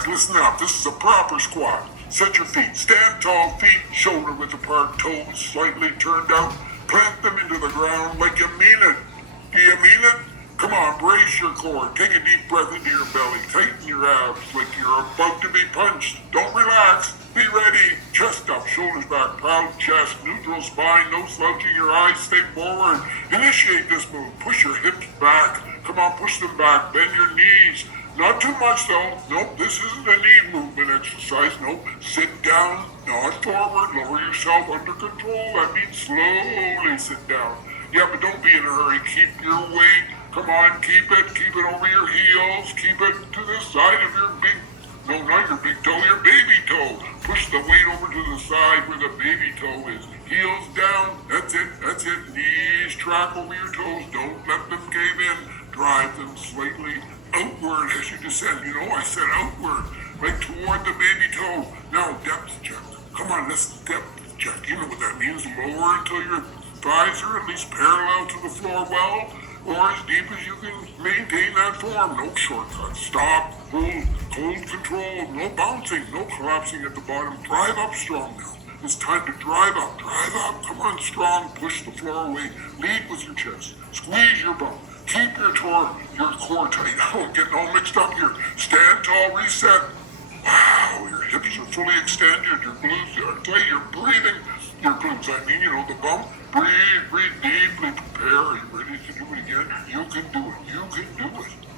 guys, listen up. This is a proper squat. Set your feet. Stand tall, feet shoulder width apart, toes slightly turned out. Plant them into the ground like you mean it. Do you mean it? Come on, brace your core. Take a deep breath into your belly. Tighten your abs like you're about to be punched. Don't relax. Be ready. Chest up, shoulders back, proud chest, neutral spine, no slouching your eyes, stay forward. Initiate this move. Push your hips back. Come on, push them back. Bend your knees. Not too much though. Nope, this isn't a knee movement exercise. Nope. Sit down, nod forward, lower yourself under control. That means slowly sit down. Yeah, but don't be in a hurry. Keep your weight. Come on, keep it over your heels. Keep it to the side of your not your big toe, your baby toe. Push the weight over to the side where the baby toe is. Heels down. That's it. Knees track over your toes. Don't let them cave in. Drive them slightly outward as you descend. I said outward, right toward the baby toe. Now depth check. Come on, let's depth check. You know what that means. Lower until your thighs are at least parallel to the floor well, or as deep as you can maintain that form. No shortcuts. Stop, hold control, no bouncing, no collapsing at the bottom. Drive up strong now. It's time to drive up. Come on, strong. Push the floor away. Lead with your chest. Squeeze your bum. Keep your core tight. I'm getting all mixed up here. Stand tall, reset. Wow, your hips are fully extended. Your glutes are tight. You're breathing. Your glutes, the bump. Breathe deeply. Prepare. Are you ready to do it again? You can do it.